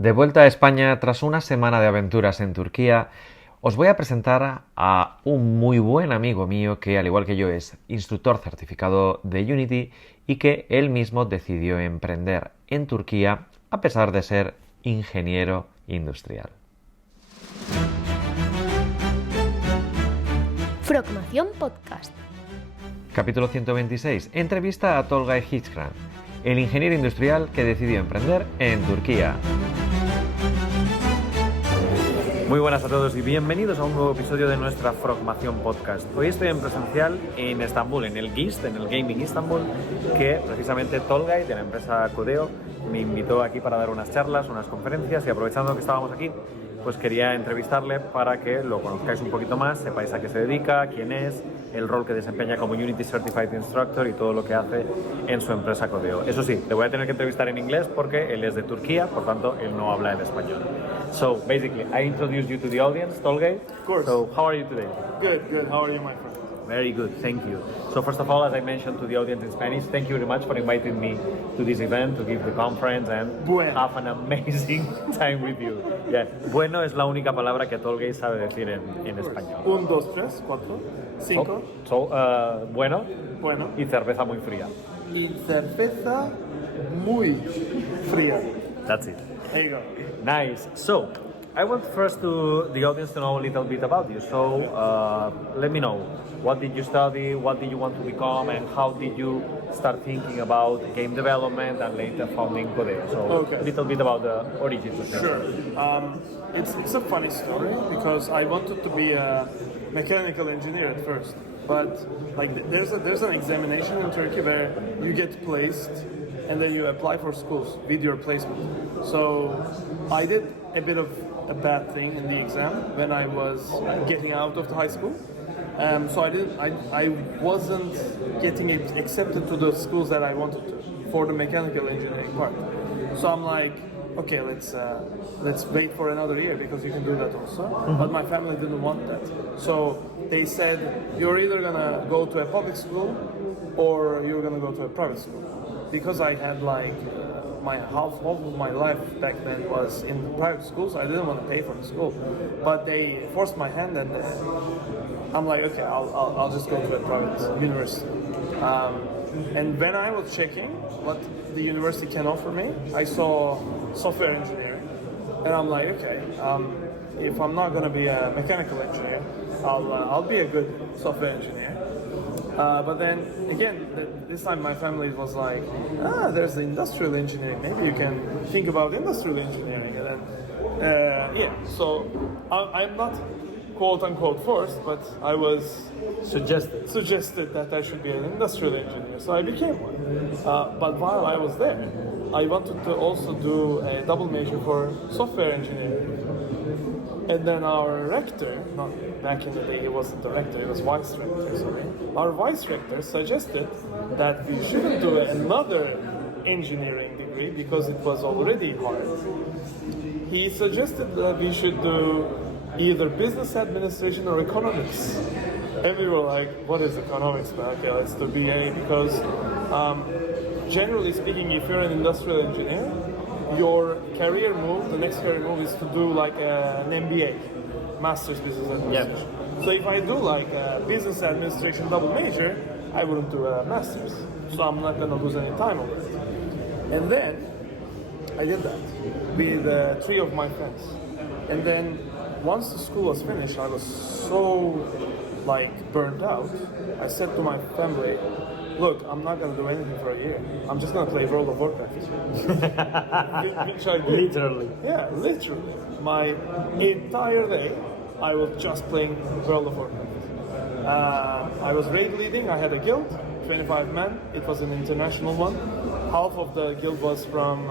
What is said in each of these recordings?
De vuelta a España, tras una semana de aventuras en Turquía, os voy a presentar a un muy buen amigo mío que, al igual que yo, es instructor certificado de Unity y que él mismo decidió emprender en Turquía a pesar de ser ingeniero industrial. Frogmación Podcast. Capítulo 126. Entrevista a Tolgay Hickiran, el ingeniero industrial que decidió emprender en Turquía. Muy buenas a todos y bienvenidos a un nuevo episodio de nuestra Frogmación Podcast. Hoy estoy en presencial en Estambul, en el GIST, en el Gaming Istanbul, que precisamente Tolgay, de la empresa Codeo, me invitó aquí para dar unas charlas, unas conferencias, y aprovechando que estábamos aquí, pues quería entrevistarle para que lo conozcáis un poquito más, sepáis a qué se dedica, quién es, el rol que desempeña como Unity Certified Instructor y todo lo que hace en su empresa Codeo. Eso sí, le voy a tener que entrevistar en inglés porque él es de Turquía, por tanto, él no habla el español. So, basically, I introduced you to the audience, Tolgay. Of course. So, how are you today? Good. How are you, my friend? Very good, thank you. So first of all, as I mentioned to the audience in Spanish, thank you very much for inviting me to this event, to give the conference and Bueno. have an amazing time with you. Yeah. Bueno es la única palabra que Tolgay sabe decir en español. 1, 2, 3, 4, 5. Bueno Bueno. y cerveza muy fría. Y cerveza muy fría. That's it. There you go. Nice. So, I want first to the audience to know a little bit about you. So, let me know, what did you study, what did you want to become, and how did you start thinking about game development and later founding Codeo? So, Okay. a little bit about the origins of Sure. that. It's a funny story because I wanted to be a mechanical engineer at first, but like there's an examination in Turkey where you get placed and then you apply for schools with your placement. So I did a bit of a bad thing in the exam when I was getting out of the high school. So I wasn't getting accepted to the schools that I wanted to for the mechanical engineering part. So I'm like, okay, let's wait for another year because you can do that also. But my family didn't want that. So they said, you're either gonna go to a public school or you're gonna go to a private school. Because I had like my half of my life back then was in the private schools, I didn't want to pay for the school. But they forced my hand and I'm like, okay, I'll just go to a private university. And when I was checking what the university can offer me, I saw software engineering, and I'm like, okay, if I'm not going to be a mechanical engineer, I'll be a good software engineer. But then again, this time my family was like, there's the industrial engineering. Maybe you can think about industrial engineering. And then, so I'm not quote unquote forced, but I was suggested that I should be an industrial engineer. So I became one. But while I was there, I wanted to also do a double major for software engineering. And then our rector, not back in the day, he wasn't the rector, he was vice rector, sorry. Our vice rector suggested that we shouldn't do another engineering degree because it was already hard. He suggested that we should do either business administration or economics. And we were like, what is economics, man? Okay, let's do BA because generally speaking, if you're an industrial engineer, your career move, the next career move is to do like an MBA, Master's Business Administration. Yep. So if I do like a business administration double major, I wouldn't do a Master's. So I'm not gonna lose any time on it. And then I did that with 3 of my friends. And then once the school was finished, I was so like burned out. I said to my family, look, I'm not gonna do anything for a year. I'm just gonna play World of Warcraft. Which I did. Literally. Yeah, literally. My entire day, I was just playing World of Warcraft. I was raid leading. I had a guild, 25 men. It was an international one. Half of the guild was from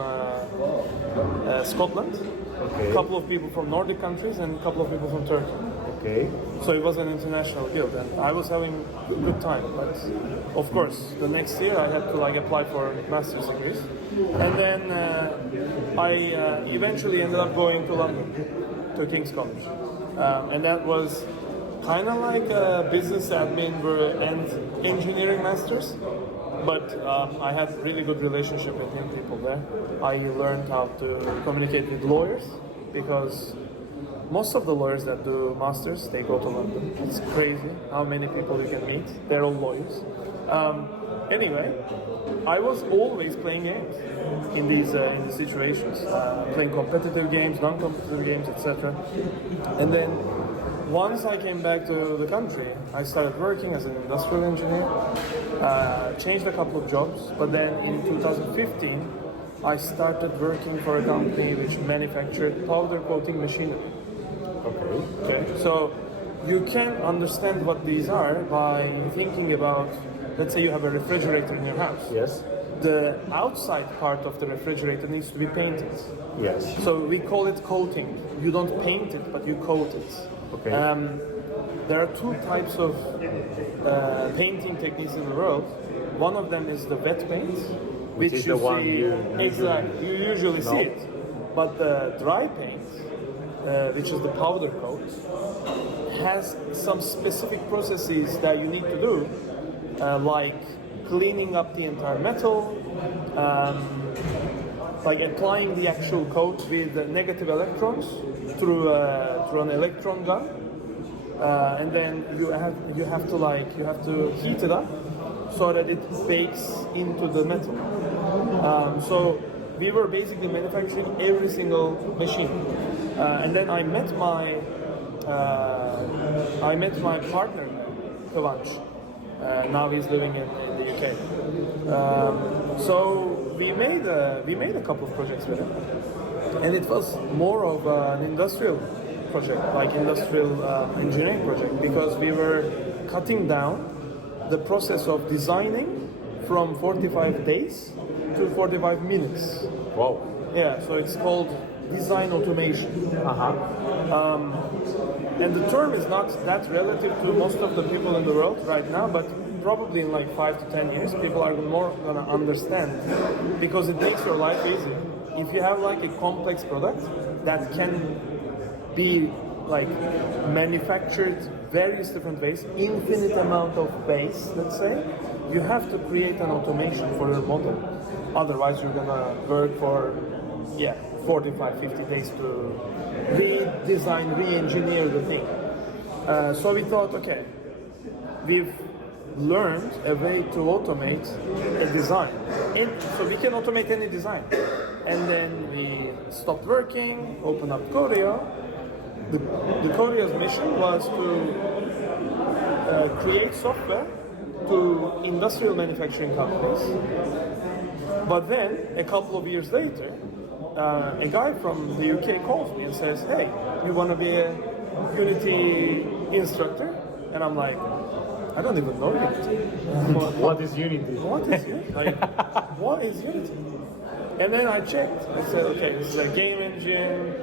Scotland. Okay. A couple of people from Nordic countries and a couple of people from Turkey. Okay. So it was an international guild, and I was having a good time. But of course, the next year I had to like apply for master's degrees, and then I eventually ended up going to London, to King's College, and that was kind of like a business admin and engineering masters. But I had really good relationship with young people there. I learned how to communicate with lawyers because most of the lawyers that do masters, they go to London. It's crazy how many people you can meet. They're all lawyers. Anyway, I was always playing games in these situations, playing competitive games, non-competitive games, etc. And then once I came back to the country, I started working as an industrial engineer, changed a couple of jobs, but then in 2015, I started working for a company which manufactured powder coating machinery. Okay. So you can understand what these are by thinking about, let's say you have a refrigerator in your house. Yes. The outside part of the refrigerator needs to be painted. Yes. So we call it coating. You don't paint it, but you coat it. Okay. There are two types of painting techniques in the world. One of them is the wet paint, which is you the one see exactly. You usually see it, but the dry paint, which is the powder coat, has some specific processes that you need to do, like cleaning up the entire metal, like applying the actual coat with negative electrons through an electron gun, and then you have to heat it up so that it bakes into the metal. So we were basically manufacturing every single machine, and then I met my partner, Kıvanç. Now he's living in the UK. So we made a couple of projects with him, and it was more of an industrial project, like industrial engineering project, because we were cutting down the process of designing from 45 days to 45 minutes. Wow. Yeah, so it's called design automation. And the term is not that relative to most of the people in the world right now, but probably in like 5 to 10 years, people are more gonna understand, because it makes your life easier. If you have like a complex product that can be like manufactured various different ways, infinite amount of base, let's say, you have to create an automation for your model. Otherwise, you're gonna work for 45, 50 days to redesign, re-engineer the thing. So we thought, okay, we've learned a way to automate a design. So we can automate any design. And then we stopped working, opened up Korea. The Korea's mission was to create software to industrial manufacturing companies. But then, a couple of years later, a guy from the UK calls me and says, "Hey, you want to be a Unity instructor?" And I'm like, I don't even know Unity. What is Unity? What is Unity? Like, what is Unity? And then I checked. I said, okay, this is a game engine.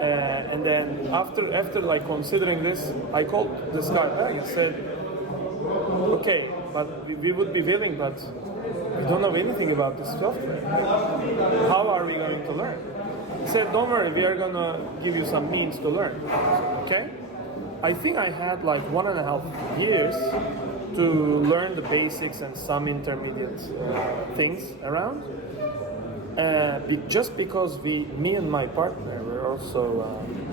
And then after like considering this, I called this guy back and said, okay, but we would be willing, but we don't know anything about this software. How are we going to learn? He said, don't worry, we are going to give you some means to learn. Okay? I think I had like 1.5 years to learn the basics and some intermediate things around. Just because me and my partner were also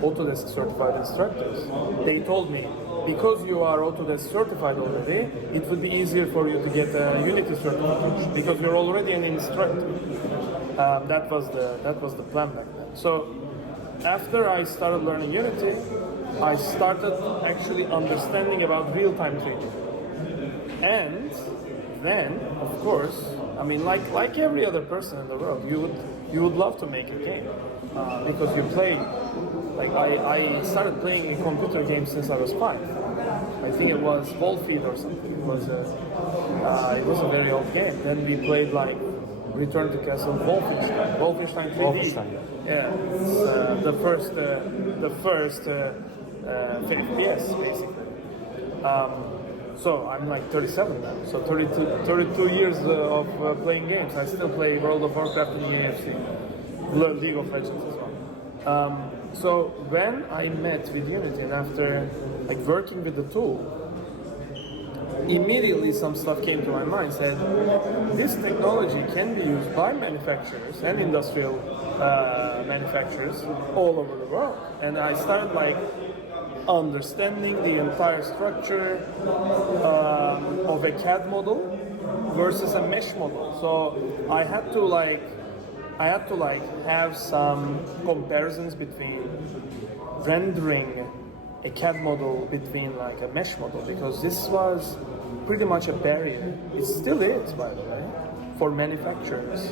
Autodesk certified instructors, they told me, because you are Autodesk certified already, it would be easier for you to get a Unity certification because you're already an instructor. That was the plan back then. So after I started learning Unity, I started actually understanding about real-time 3D. And then, of course, I mean, like every other person in the world, you would love to make a game because you play. Like I started playing a computer game since I was 5. I think it was Wolfeed or something. It was a very old game. Then we played like Return to Castle, Wolfenstein 3D. Wolfenstein. Yeah, it's the first FPS basically. So I'm like 37 now, so 32 years of playing games. I still play World of Warcraft and EAFC, League of Legends as well. So when I met with Unity and after like working with the tool, immediately some stuff came to my mind. Said this technology can be used by manufacturers and industrial manufacturers all over the world, and I started like understanding the entire structure of a CAD model versus a mesh model. So I had to have some comparisons between rendering a CAD model between like a mesh model, because this was pretty much a barrier. It still is, by the way, for manufacturers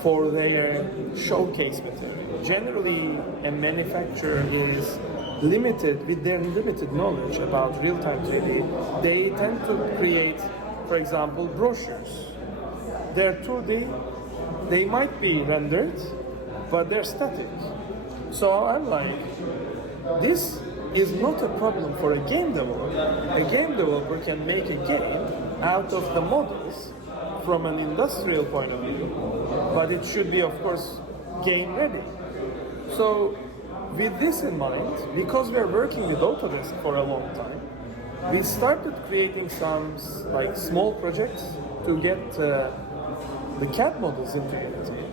for their showcase material. Generally, a manufacturer is limited with their limited knowledge about real-time 3D. They tend to create, for example, brochures. They're 2D, they might be rendered, but they're static. So I'm like, this is not a problem for a game developer. A game developer can make a game out of the models from an industrial point of view, but it should be, of course, game ready. So with this in mind, because we're working with Autodesk for a long time, we started creating some like small projects to get the CAD models into Unity.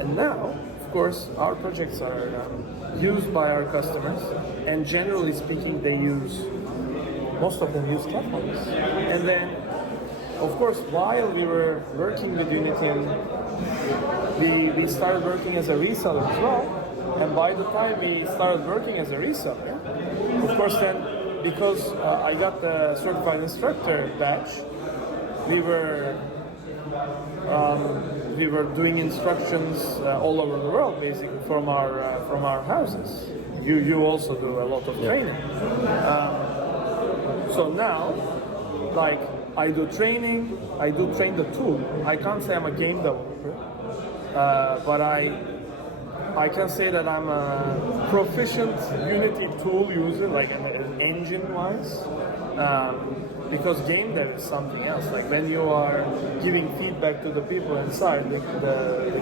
And now, of course, our projects are used by our customers, and generally speaking, most of them use CAD models. And then, of course, while we were working with Unity, we started working as a reseller as well. And by the time we started working as a reseller, of course, then because I got the certified instructor badge, we were doing instructions all over the world, basically from our houses. You also do a lot of training. So now, like, I do training. I do train the tool. I can't say I'm a game developer, but I can say that I'm a proficient Unity tool user, like an engine-wise. Because game dev is something else. Like when you are giving feedback to the people inside the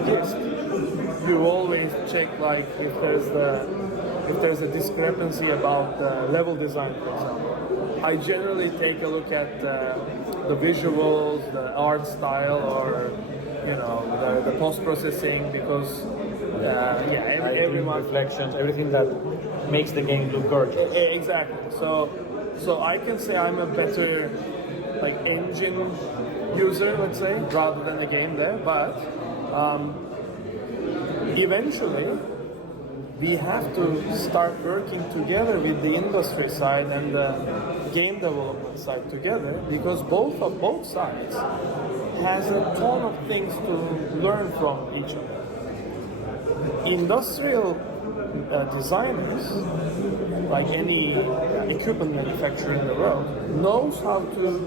guest, you always check like if there's a discrepancy about the level design, for example. I generally take a look at the visuals, the art style, or the post processing, because everyone reflections, everything that makes the game look gorgeous. Exactly. So I can say I'm a better like engine user, let's say, rather than a game dev. But eventually, we have to start working together with the industry side and the game development side together, because both sides has a ton of things to learn from each other. Industrial designers, like any equipment manufacturer in the world, knows how to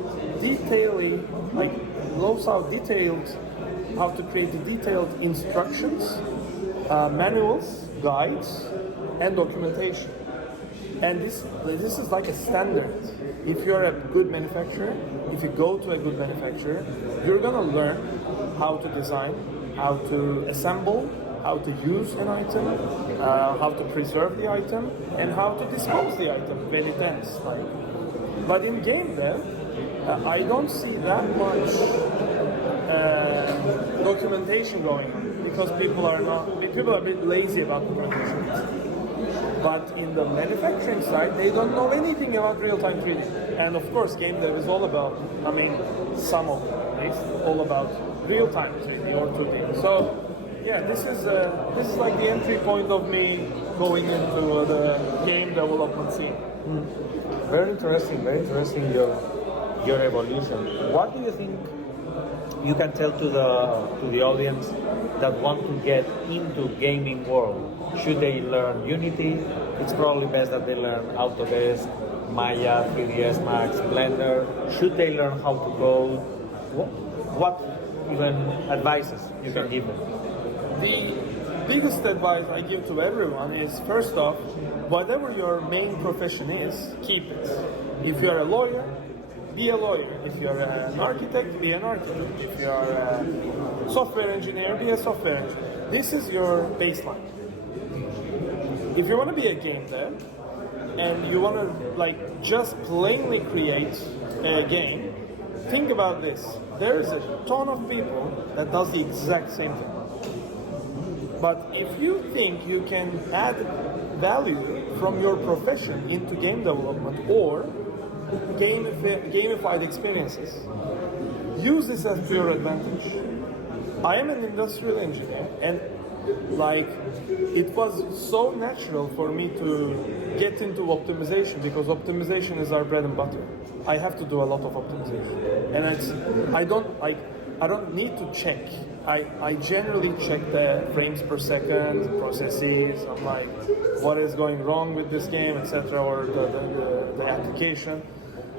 create the detailed instructions, manuals, guides, and documentation. And this is like a standard. If you're a good manufacturer, if you go to a good manufacturer, you're gonna learn how to design, how to assemble, how to use an item, how to preserve the item, and how to dispose the item when it ends. But in game dev, I don't see that much documentation going on, because people are a bit lazy about documentation. But in the manufacturing side, they don't know anything about real-time 3D. And of course, game dev is all about, some of them at least, all about real-time 3D or 2D. So yeah, this is like the entry point of me going into the game development scene. Very interesting your evolution. What do you think you can tell to the audience that want to get into gaming world? Should they learn Unity? It's probably best that they learn Autodesk, Maya, 3ds Max, Blender. Should they learn how to code? What even advices you can give them? The biggest advice I give to everyone is, first off, whatever your main profession is, keep it. If you're a lawyer, be a lawyer. If you're an architect, be an architect. If you're a software engineer, be a software engineer. This is your baseline. If you want to be a game dev, and you want to like just plainly create a game, think about this. There is a ton of people that does the exact same thing. But if you think you can add value from your profession into game development or gamified experiences, use this as to your advantage. I am an industrial engineer, and like it was so natural for me to get into optimization because optimization is our bread and butter. I have to do a lot of optimization, and I don't need to check. I generally check the frames per second, processes. I'm like, what is going wrong with this game, etc., or the application.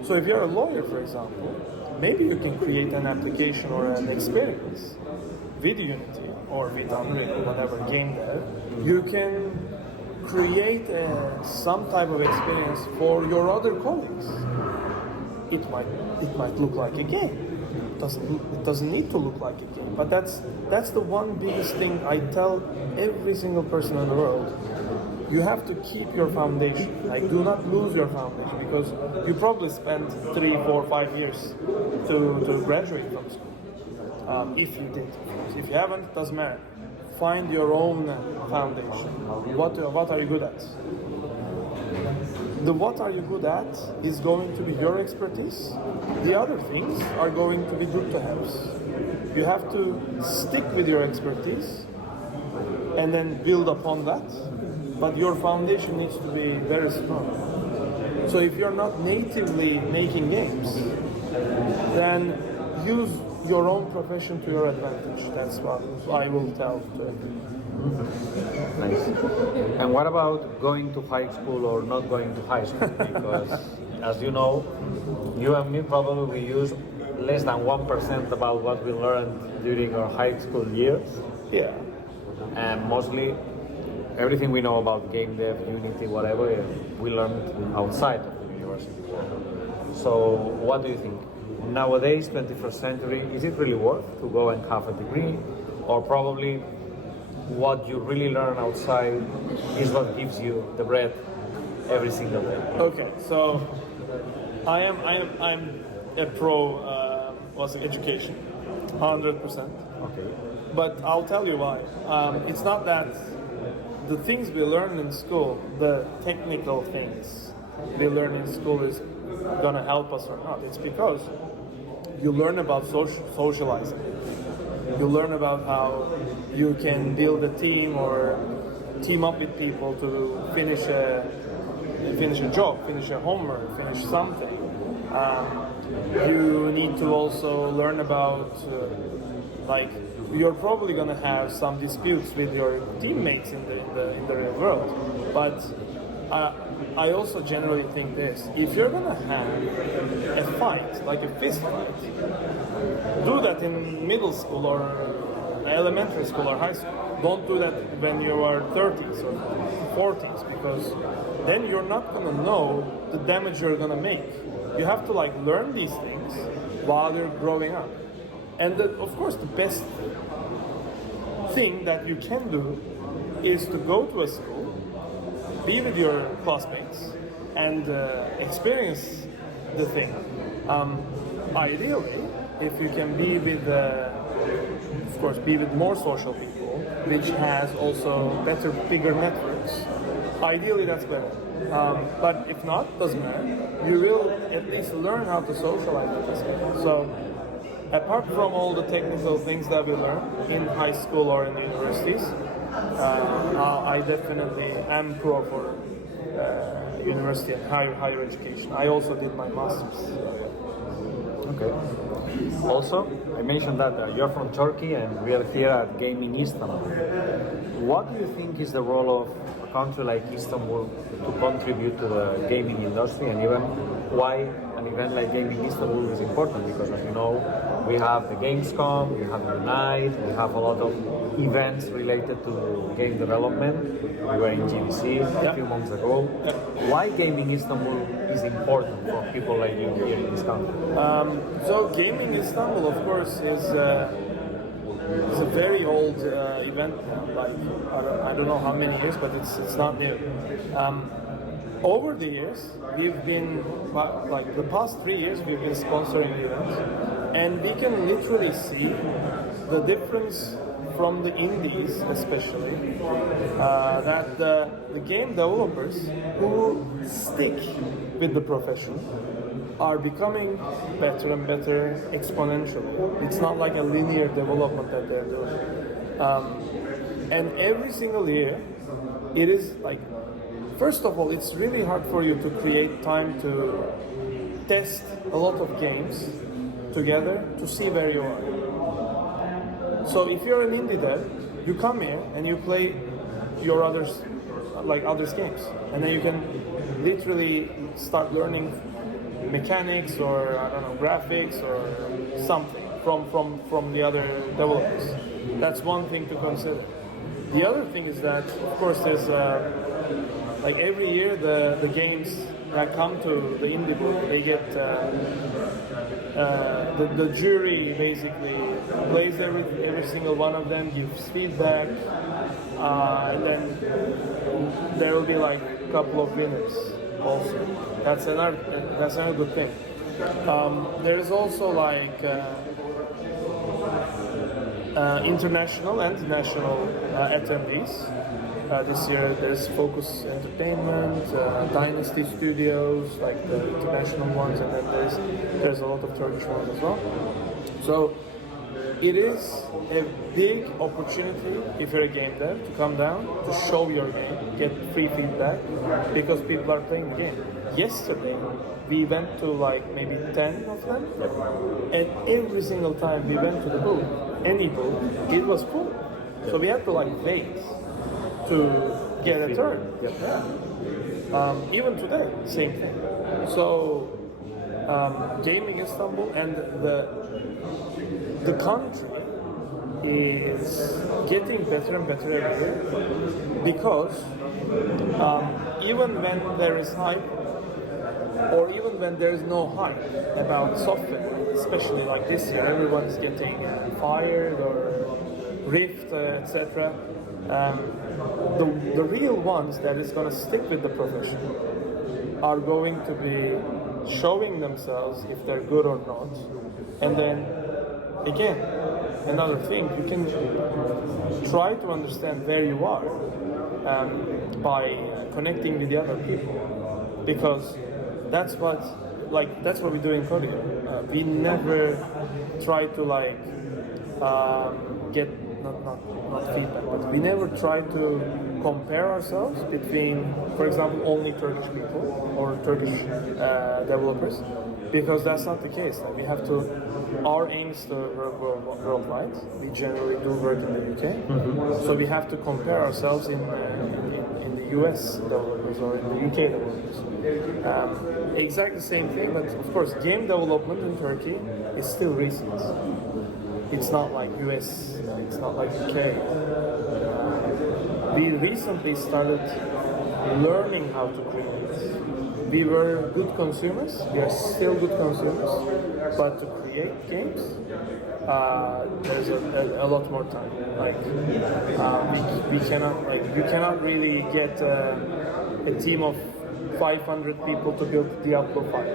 So if you're a lawyer, for example, maybe you can create an application or an experience with Unity or with Unreal, whatever game there. You can create some type of experience for your other colleagues. It might look like a game. It doesn't need to look like a game. But that's the one biggest thing I tell every single person in the world. You have to keep your foundation. Like, do not lose your foundation because you probably spent 3, 4, 5 years to graduate from school. If you did. If you haven't, it doesn't matter. Find your own foundation. What are you good at? The what are you good at is going to be your expertise. The other things are going to be good to have. You have to stick with your expertise and then build upon that. But your foundation needs to be very strong. So if you're not natively making games, then use your own profession to your advantage. That's what I will tell to everyone. Nice. And what about going to high school or not going to high school? Because, as you know, you and me probably use less than 1% about what we learned during our high school years. Yeah. And mostly everything we know about game dev, Unity, whatever, we learned outside of the university. So what do you think? Nowadays, 21st century, is it really worth to go and have a degree? Or probably what you really learn outside is what gives you the bread every single day? Okay, so I'm a pro education, 100%. Okay. But I'll tell you why. It's not that the things we learn in school, the technical things we learn in school is gonna help us or not. It's because you learn about socializing. You learn about how you can build a team or team up with people to finish a job, finish a homework, finish something. You need to also learn about like you're probably gonna have some disputes with your teammates in the real world, but I also generally think this: if you're gonna have a fight, like a fist fight, do that in middle school or elementary school or high school. Don't do that when you are 30s or 40s, because then you're not gonna know the damage you're gonna make. You have to like learn these things while you're growing up. And of course, the best thing that you can do is to go to a school, be with your classmates, and experience the thing. Ideally, if you can be with, of course, be with more social people, which has also better, bigger networks. Ideally, that's better. But if not, doesn't matter. You will at least learn how to socialize with this people. So, apart from all the technical things that we learn in high school or in the universities, I definitely am pro for university and higher education. I also did my master's. Okay. Also, I mentioned that you're from Turkey and we are here at Gaming Istanbul. What do you think is the role of a country like Istanbul to contribute to the gaming industry, and even why an event like Gaming Istanbul is important? Because, as you know, we have the Gamescom, we have Unite, we have a lot of events related to game development. We were in GDC a few months ago. Why Gaming Istanbul is important for people like you here in this country? So Gaming Istanbul, of course, is a very old event now. Like I don't know how many years, but it's not new. over the years, we've been, like the past 3 years, we've been sponsoring events, and we can literally see the difference from the indies, especially, that the game developers who stick with the profession are becoming better and better exponentially. It's not like a linear development that they're doing. And every single year, it is like, first of all, it's really hard for you to create time to test a lot of games together to see where you are. So if you're an indie dev, you come here and you play your others games, and then you can literally start learning mechanics or I don't know, graphics or something from the other developers. That's one thing to consider. The other thing is that, of course, there's like every year the games that come to the indie booth, they get the jury basically plays every single one of them, gives feedback, and then there will be like a couple of winners also. That's another good thing. There is also like international and national attendees. This year there's Focus Entertainment, Dynasty Studios, like the international ones, and then there's a lot of Turkish ones as well. So it is a big opportunity if you're a game dev to come down, to show your game, get free feedback, because people are playing the game. Yesterday we went to like maybe 10 of them, and every single time we went to the booth, any booth, it was full. So we had to like wait to get a turn. Yeah. Even today, same thing. So Gaming Istanbul and the country is getting better and better every year, because even when there is hype, or even when there is no hype about software, especially like this year, everyone's getting fired or Rift, etc. The real ones that is going to stick with the profession are going to be showing themselves if they're good or not. And then again, another thing, you can try to understand where you are by connecting with the other people, because that's what we do in Korea. We never try to like get not feedback, but we never try to compare ourselves between, for example, only Turkish people or Turkish developers, because that's not the case. We have to, our aim is to work worldwide. We generally do work in the UK, so we have to compare ourselves in the US developers or in the UK developers. Exactly the same thing, but of course, game development in Turkey is still recent. It's not like US, it's not like UK. We recently started learning how to create. We were good consumers, we are still good consumers, but to create games, there's a lot more time. Like, we cannot, like, you cannot really get a team of 500 people to build Diablo 5.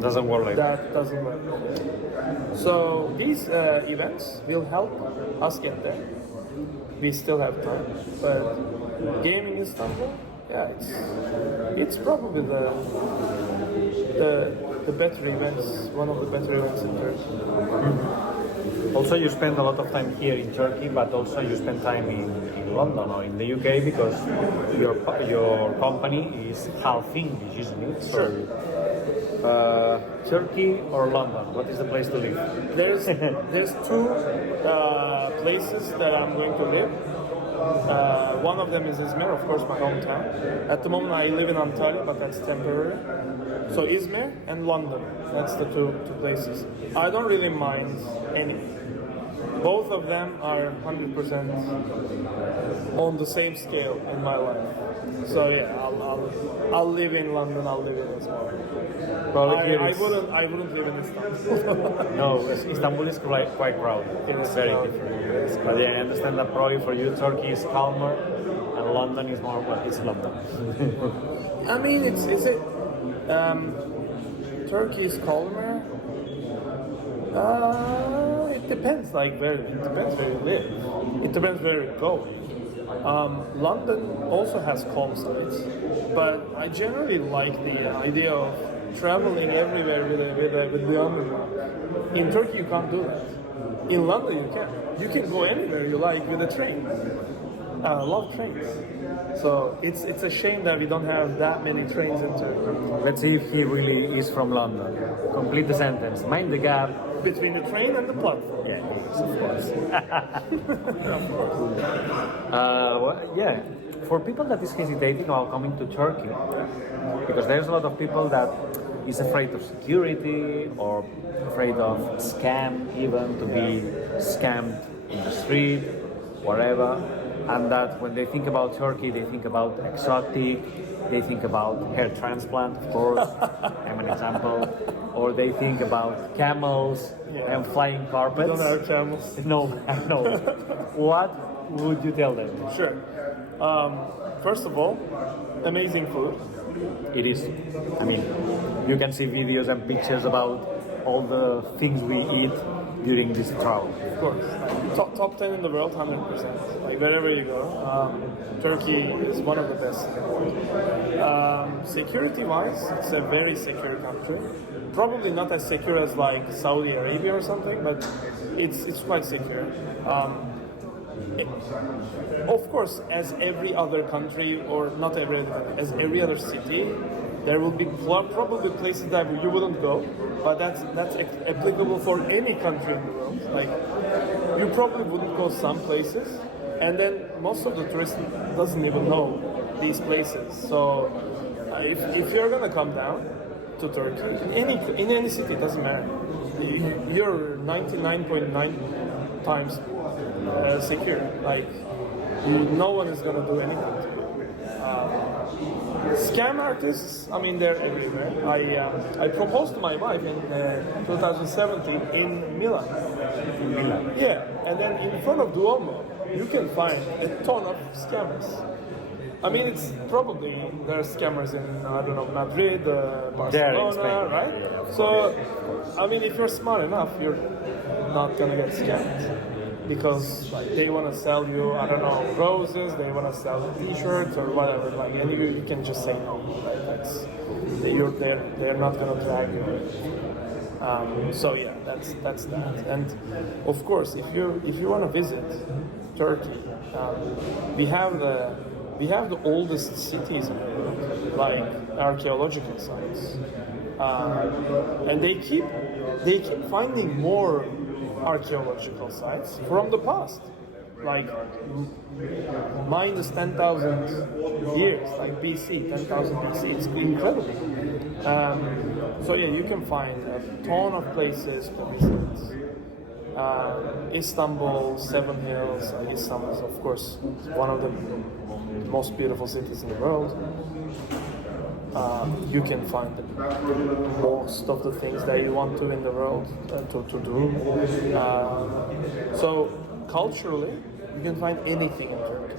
Doesn't work like that. That doesn't work. So these events will help us get there. We still have time, but Gaming Istanbul, yeah, it's probably the better events, one of the better events in Turkey. Also, you spend a lot of time here in Turkey, but also you spend time in London or in the UK, because your company is half English, isn't it? Sure. So, Turkey or London? What is the place to live? There's two places that I'm going to live. One of them is Izmir, of course, my hometown. At the moment I live in Antalya, but that's temporary. So Izmir and London, that's the two places. I don't really mind any. Both of them are 100% on the same scale in my life. So yeah, I'll live in London. I'll live in Istanbul. I wouldn't live in Istanbul. No, Istanbul is quite crowded. It's very different. But yeah, I understand that probably for you, Turkey is calmer, and London is more. Well, it's London. I mean, Turkey is calmer. It depends. It depends where you live. It depends where you go. London also has calm sides, but I generally like the idea of traveling everywhere with the underground. In Turkey, you can't do that. In London, you can. You can go anywhere you like with a train. I love trains. So it's a shame that we don't have that many trains in Turkey. Let's see if he really is from London. Complete the sentence. Mind the gap. Between the train and the platform. Yeah, of course. Yeah, for people that is hesitating about coming to Turkey, because there's a lot of people that is afraid of security or afraid of scam, even to be scammed in the street, whatever, and that when they think about Turkey, they think about exotic, they think about hair transplant, of course, I'm an example, or they think about camels and flying carpets. We don't have camels. No, I know. What would you tell them? Sure. First of all, amazing food. It is. I mean, you can see videos and pictures about all the things we eat during this travel. Of course. Top 10 in the world, 100%. Like wherever you go. Turkey is one of the best in the world. Security-wise, it's a very secure country. Probably not as secure as like Saudi Arabia or something, but it's quite secure. Of course, as every other country, or not every other country, as every other city, there will be probably places that you wouldn't go, but that's applicable for any country in the world. Like, you probably wouldn't go some places, and then most of the tourists doesn't even know these places. So, if you're gonna come down to Turkey, in any city, it doesn't matter. You're 99.9 times secure. Like, no one is gonna do anything to you. Scam artists, I mean, they're everywhere. I proposed to my wife in 2017 in Milan. In Milan. Yeah, and then in front of Duomo, you can find a ton of scammers. I mean, it's probably there are scammers in, I don't know, Madrid, Barcelona, right? Yeah, so, I mean, if you're smart enough, you're not gonna get scammed. Because like, they want to sell you, I don't know, roses, they want to sell t-shirts or whatever, like, and you can just say no. Like, they're not going to drag you. So yeah, that's that. And of course, if you want to visit Turkey, we have the oldest cities in the world, like archaeological sites, and they keep finding more archaeological sites from the past, like minus 10,000 years, like BC, 10,000 BC. It's incredible. So yeah, you can find a ton of places to visit. Istanbul, Seven Hills. Istanbul is, of course, one of the most beautiful cities in the world. You can find most of the things that you want to in the world to do. So culturally, you can find anything in Turkey.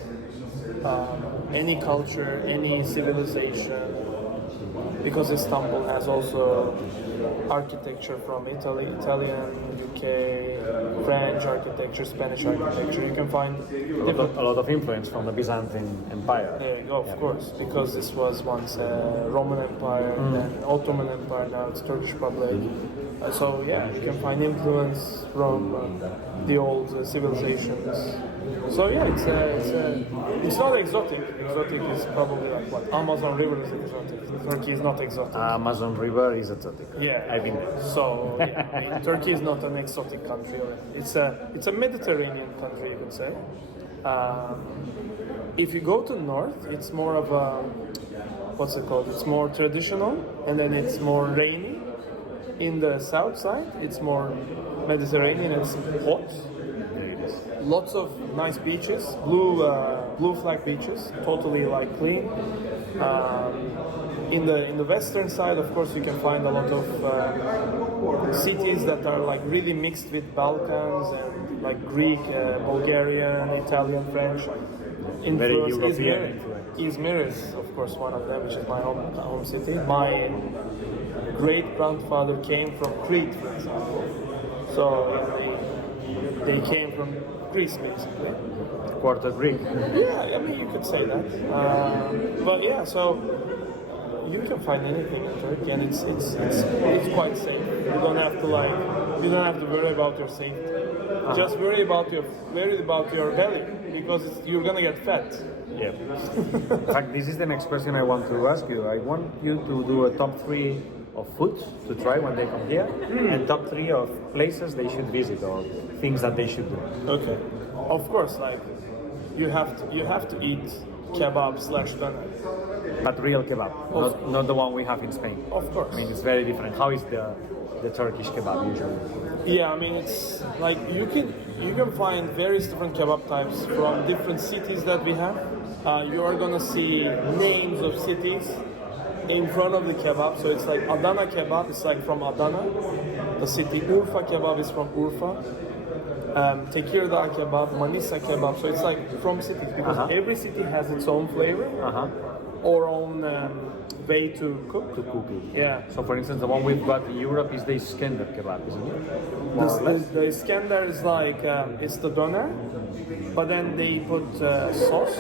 Any culture, any civilization, because Istanbul has also architecture from Italy, Italian, UK, French architecture, Spanish architecture. You can find a lot of influence from the Byzantine Empire. There you go, of course, because this was once a Roman Empire, then Ottoman Empire, now it's Turkish Republic. So yeah, you can find influence from the old civilizations. So yeah, it's not exotic. Exotic is probably like what Amazon River is exotic. Turkey is not exotic. Amazon River is exotic. Yeah, I've been there. So yeah, I mean, Turkey is not an exotic country. It's a Mediterranean country, you could say. If you go to north, it's more of a what's it called? It's more traditional, and then it's more rainy. In the south side, it's more Mediterranean. It's hot. lots of nice beaches, blue flag beaches, totally like clean. In the western side, of course, you can find a lot of cities that are like really mixed with Balkans and like Greek, Bulgarian, Italian, French. Very Influence. European influence. Izmir is, of course, one of them, which is my home city. My great-grandfather came from Crete, for example. So they came from Greece, basically. Quarter Greek. Yeah, I mean, you could say that. But yeah, so you can find anything in Turkey, and it's quite safe. You don't have to worry about your safety. Just worry about your belly, because you're gonna get fat. Yeah. In fact, this is the next question I want to ask you. I want you to do a top 3 of food to try when they come here, and top 3 of places they should visit or things that they should do. Okay. Of course, like you have to eat kebab/doner. But real kebab, not the one we have in Spain. Of course. I mean, it's very different. How is the Turkish kebab usually? Yeah, I mean, it's like you can find various different kebab types from different cities that we have. You are gonna see names of cities in front of the kebab. So it's like Adana kebab is like from Adana, the city. Urfa kebab is from Urfa. Tekirdağ kebab, Manisa kebab. So it's like from cities, because every city has its own flavor or own way to cook. Yeah. So for instance, the one we've got in Europe is the Iskender kebab, isn't it? More or less. The Iskender is like it's the doner, but then they put sauce,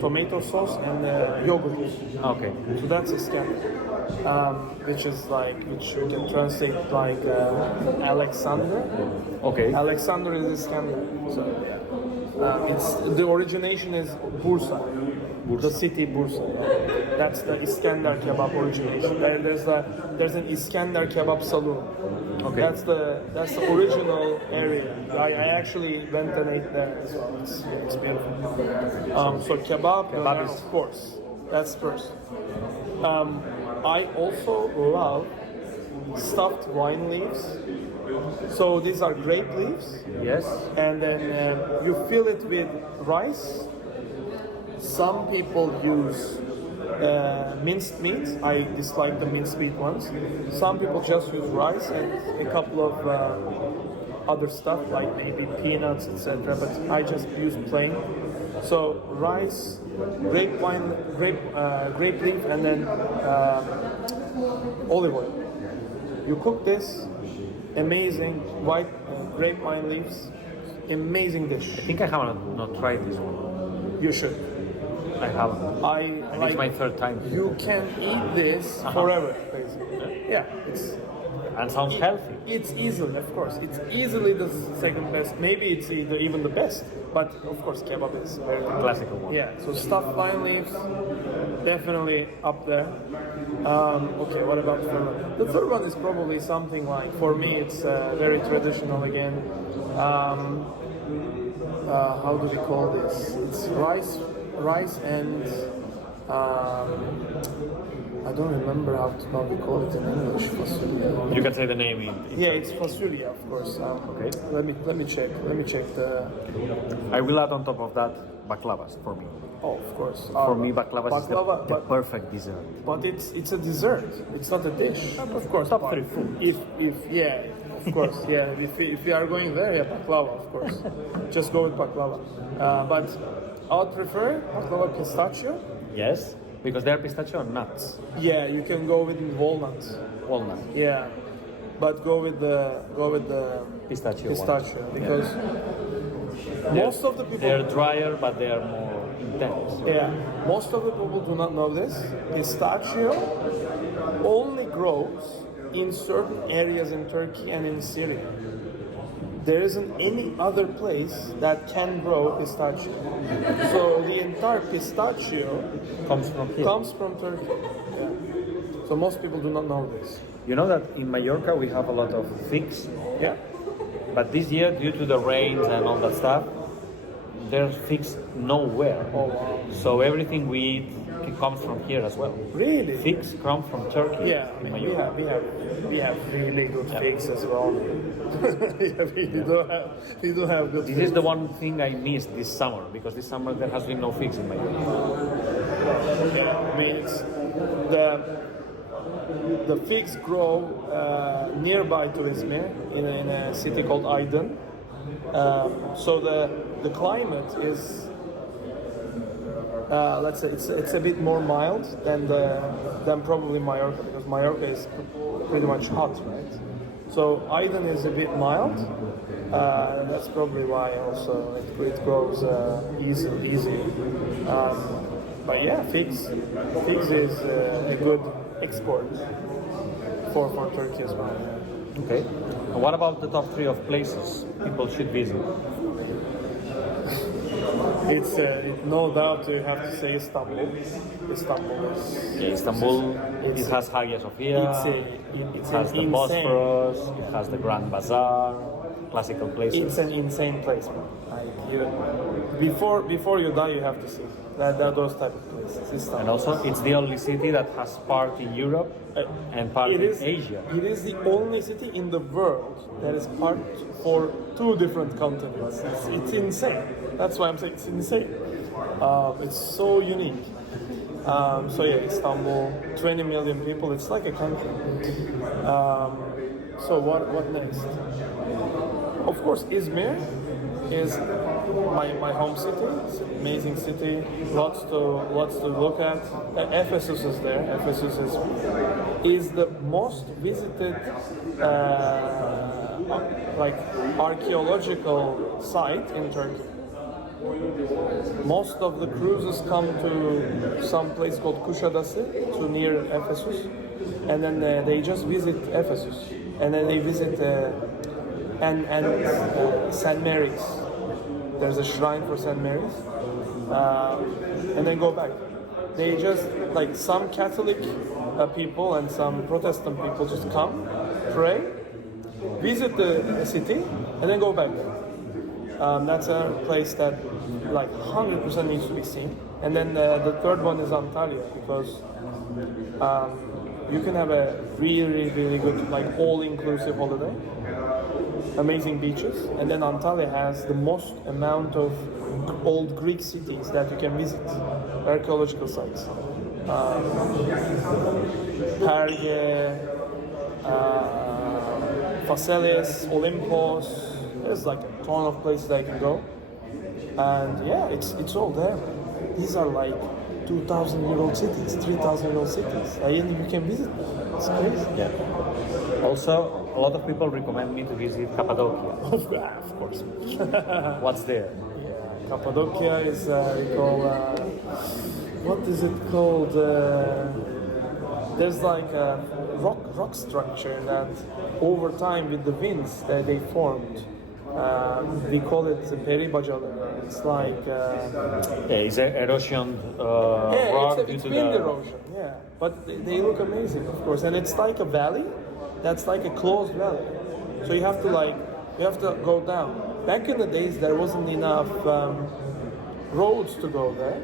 tomato sauce, and yogurt. Okay. So that's Iskender, which you can translate like Alexander. Okay. Alexander is Iskender. So it's the origination is Bursa. The city Bursa. That's the Iskender kebab origination. There's an Iskender kebab saloon. Okay. That's the original area. I actually went and ate there as well. It's beautiful. So kebab is, of course. That's first. I also love stuffed wine leaves. So these are grape leaves. Yes. And then you fill it with rice. Some people use minced meat. I dislike the minced meat ones. Some people just use rice and a couple of other stuff like maybe peanuts, etc. But I just use plain. So rice, grape leaf, and then olive oil. You cook this, amazing white grape wine leaves, amazing dish. I think I have not tried this one. You should. I haven't. And it's my third time. You can eat this forever, basically. Yeah, and sounds healthy. It's easily, of course, it's easily the second best. Maybe it's even the best. But of course, kebab is very good. Classical one. Yeah. So stuffed vine leaves, definitely up there. Okay, what about the third one? The third one is probably something like, for me, it's very traditional again. How do we call this? It's rice and I don't remember how we call it in English. Fasulia. You can say the name in Yeah, it's fasulia, of course. Okay. Let me check. Let me check the. I will add on top of that baklavas for me. Oh, of course. For me, baklavas is the but perfect dessert. But it's a dessert. It's not a dish. Of course. Top 3 food. If yeah, of course, yeah. If you are going there, yeah, baklava, of course. Just go with baklava. But I would prefer baklava pistachio. Yes, because they're pistachio nuts. Yeah, you can go with walnuts. Walnut. Yeah, but go with the Pistachio. because most of the people They're drier, but they are more intense. Yeah, most of the people do not know this. Pistachio only grows in certain areas in Turkey and in Syria. There isn't any other place that can grow pistachio. So the entire pistachio Comes from here. comes from Turkey. Yeah. So most people do not know this. You know that in Mallorca we have a lot of figs, Yeah. but this year, due to the rains and all that stuff, there's figs nowhere. Oh wow. So everything we eat comes from here as well. Really? Figs come from Turkey. Yeah, I mean, we have really good figs as well. Yeah, we do have good This figs. is the one thing I missed this summer, because this summer there has been no figs in Mallorca. Yeah, I mean, it's the figs grow nearby to Izmir in a city called Aydın. So the climate is, let's say, it's a bit more mild than probably Mallorca, because Mallorca is pretty much hot, right? So Aydın is a bit mild. That's probably why also it grows easily. But yeah, figs is a good export for Turkey as well. Okay. And what about the top 3 of places people should visit? It's no doubt you have to say Istanbul. Istanbul, it has Hagia Sophia, it has the insane. Bosphorus, it has the Grand Bazaar, classical places. It's an insane place, man. Before you die, you have to see that those type of places. Istanbul. And also, it's the only city that has part in Europe and part in Asia. It is the only city in the world that is part for 2 different continents. It's insane. That's why I'm saying it's insane. It's so unique. So yeah, Istanbul, 20 million people. It's like a country. So what next? Of course, Izmir is my home city. It's an amazing city. Lots to look at. Ephesus is there. Ephesus is the most visited like archaeological site in Turkey. Most of the cruises come to some place called Kuşadası, to near Ephesus, and then they just visit Ephesus, and then they visit St. Mary's. There's a shrine for St. Mary's, and then go back. They just, like, some Catholic people and some Protestant people just come, pray, visit the city, and then go back. That's a place that like 100% needs to be seen. And then the third one is Antalya, because you can have a really good, like, all-inclusive holiday. Amazing beaches, and then Antalya has the most amount of old Greek cities that you can visit, archaeological sites. Perge, Phaselis, Olympos. There's like a ton of places that you can go, and yeah, it's all there. These are like 2,000-year-old cities, 3,000-year-old cities, and you can visit them. It's crazy. Yeah. Also, a lot of people recommend me to visit Cappadocia. Of course. What's there? Yeah, Cappadocia is what is it called? There's like a rock structure that over time with the winds that they formed. We call it peribacalı. It's like it's an erosion rock it's been erosion. Yeah, but they look amazing, of course, and it's like a valley. That's like a closed valley. So you have to go down. Back in the days, there wasn't enough roads to go there.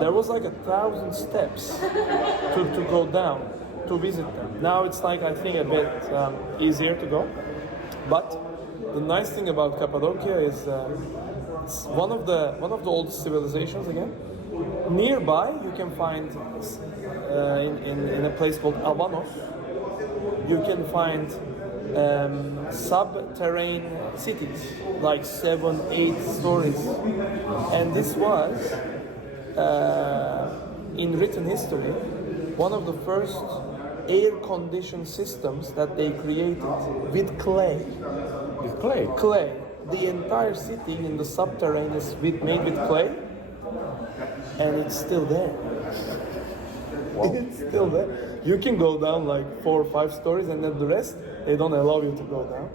There was like 1,000 steps to go down to visit them. Now it's like, I think, a bit easier to go. But the nice thing about Cappadocia is it's one of the oldest civilizations again. Nearby, you can find in a place called Avanos, you can find subterranean cities, like 7-8 stories. And this was, in written history, one of the first air-conditioned systems that they created with clay. With clay? Clay. The entire city in the subterranean is made with clay, and it's still there. Wow. It's still there. You can go down like 4 or 5 stories, and then the rest, they don't allow you to go down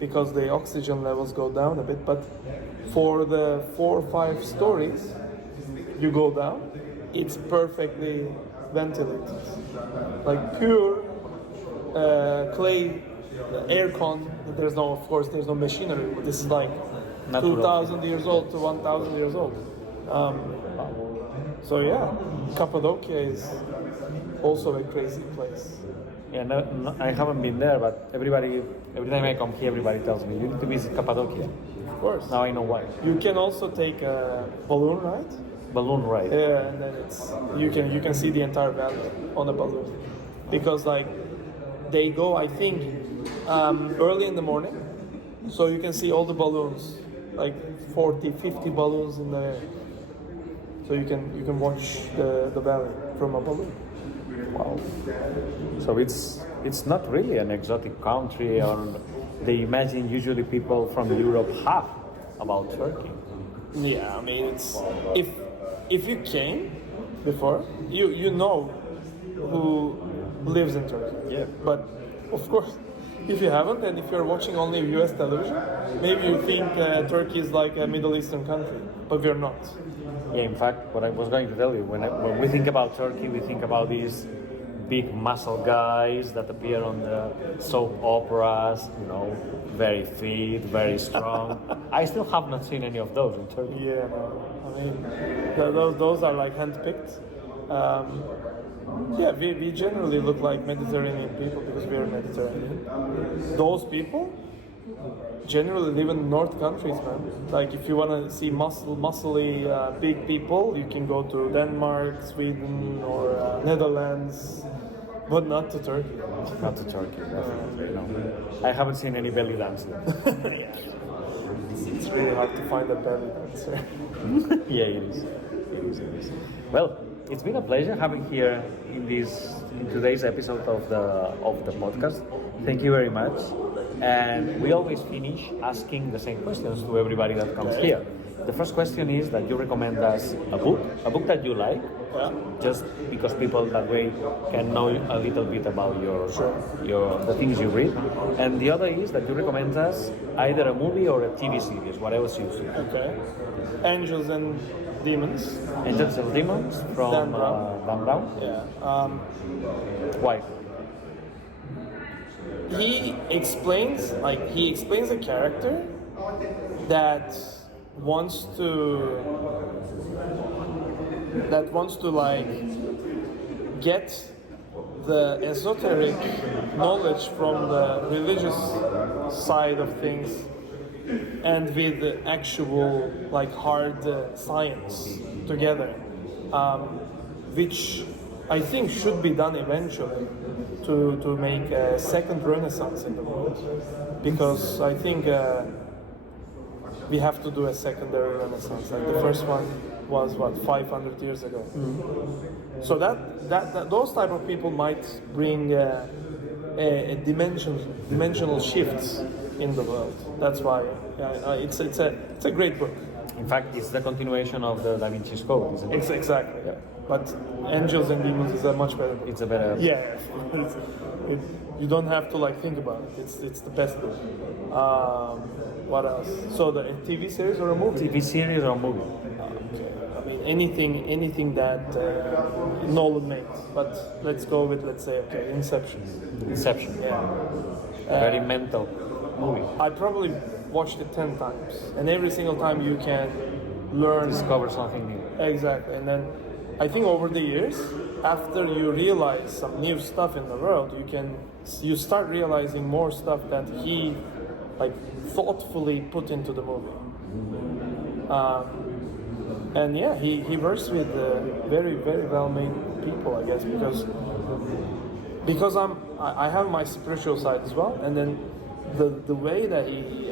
because the oxygen levels go down a bit. But for the 4 or 5 stories, you go down, it's perfectly ventilated. Like pure clay aircon. There's no machinery. This is like Natural. 2,000 years old to 1,000 years old. So yeah, Cappadocia is also a crazy place. Yeah, no, I haven't been there, but every time I come here, everybody tells me you need to visit Cappadocia. Of course. Now I know why. You can also take a balloon ride. Balloon ride. Yeah, and then you can see the entire valley on a balloon, because like they go, I think, early in the morning, so you can see all the balloons, like 40, 50 balloons in the air. So you can watch the valley from a balloon. Wow. So it's not really an exotic country, or they imagine usually people from Europe have about Turkey. Yeah, I mean, it's if you came before, you know who lives in Turkey. Yeah. But of course, if you haven't, and if you're watching only US television, maybe you think Turkey is like a Middle Eastern country, but we're not. Yeah, in fact, what I was going to tell you, when we think about Turkey, we think about these big muscle guys that appear on the soap operas, very fit, very strong. I still have not seen any of those in Turkey. Yeah, no. I mean, those are like handpicked. Yeah, we generally look like Mediterranean people because we are Mediterranean. Those people generally live in North countries, man. Like if you want to see muscly, big people, you can go to Denmark, Sweden, or Netherlands, but not to Turkey. Not to Turkey, definitely. No. I haven't seen any belly dancing. It's really hard to find a belly dancer. Yeah, it is. It is. Well, it's been a pleasure having here in today's episode of the podcast. Thank you very much. And we always finish asking the same questions to everybody that comes here. The first question is that you recommend us a book that you like, just because people that way can know a little bit about the things you read. And the other is that you recommend us either a movie or a TV series, whatever suits you. Okay. Angels and Demons. Angels and Demons from Dan Brown. Dan Brown. Yeah. Why? He explains a character that wants to like get the esoteric knowledge from the religious side of things and with the actual like hard science together, which I think should be done eventually to make a second renaissance in the world, because I think we have to do a secondary renaissance. Like the first one was 500 years ago. Mm-hmm. So that those type of people might bring a dimensional shifts in the world. That's why it's a great book. In fact, it's the continuation of the Da Vinci's Code, isn't it? Exactly. Yeah. But Angels and Demons is a much better book. It's a better. Yeah. You don't have to like think about it. It's the best book. What else? So the TV series or a movie? TV series or a movie? I mean anything that Nolan made. But let's go with Inception. Inception. Yeah. Very mental movie. I probably watched it 10 times, and every single time you can learn, Discover something new. Exactly. And then I think over the years, after you realize some new stuff in the world, you start realizing more stuff that he like thoughtfully put into the movie. And yeah, he works with very, very well made people, I guess, because I have my spiritual side as well, and then the way that he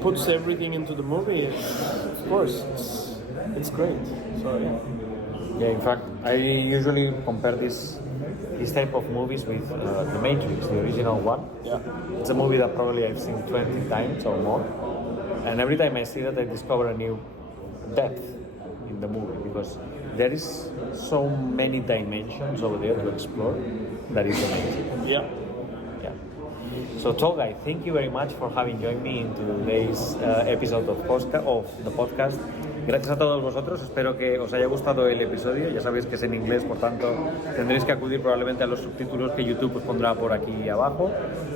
puts everything into the movie is, of course, it's great. So yeah. Yeah, in fact, I usually compare this type of movies with The Matrix, the original one. Yeah. It's a movie that probably I've seen 20 times or more, and every time I see that, I discover a new depth in the movie, because there is so many dimensions over there to explore that is amazing. Yeah. Yeah. So Tolgay, thank you very much for having joined me in today's episode of the podcast. Gracias a todos vosotros, espero que os haya gustado el episodio. Ya sabéis que es en inglés, por tanto tendréis que acudir probablemente a los subtítulos que YouTube os pondrá por aquí abajo.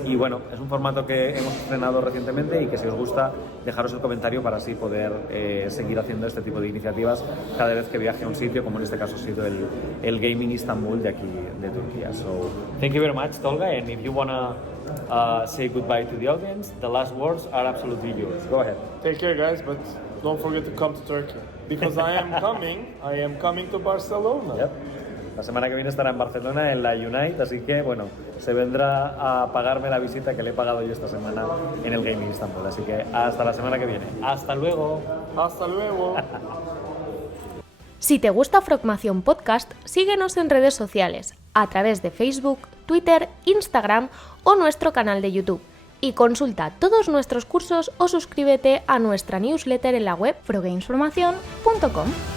Y bueno, es un formato que hemos estrenado recientemente y que si os gusta, dejaros el comentario para así poder seguir haciendo este tipo de iniciativas cada vez que viaje a un sitio, como en este caso ha sido el Gaming Istanbul de aquí de Turquía. So, thank you very much, Tolgay, and if you wanna say goodbye to the audience, the last words are absolutely yours. Go ahead. Take care, guys, but don't forget to come to Turkey because I am coming to Barcelona. Yep. La semana que viene estará en Barcelona en la Unite, así que bueno, se vendrá a pagarme la visita que le he pagado yo esta semana en el Gaming Istanbul. Así que hasta la semana que viene. ¡Hasta luego! Hasta luego. Si te gusta Frogmación Podcast, síguenos en redes sociales, a través de Facebook, Twitter, Instagram o nuestro canal de YouTube. Y consulta todos nuestros cursos o suscríbete a nuestra newsletter en la web froggamesformacion.com.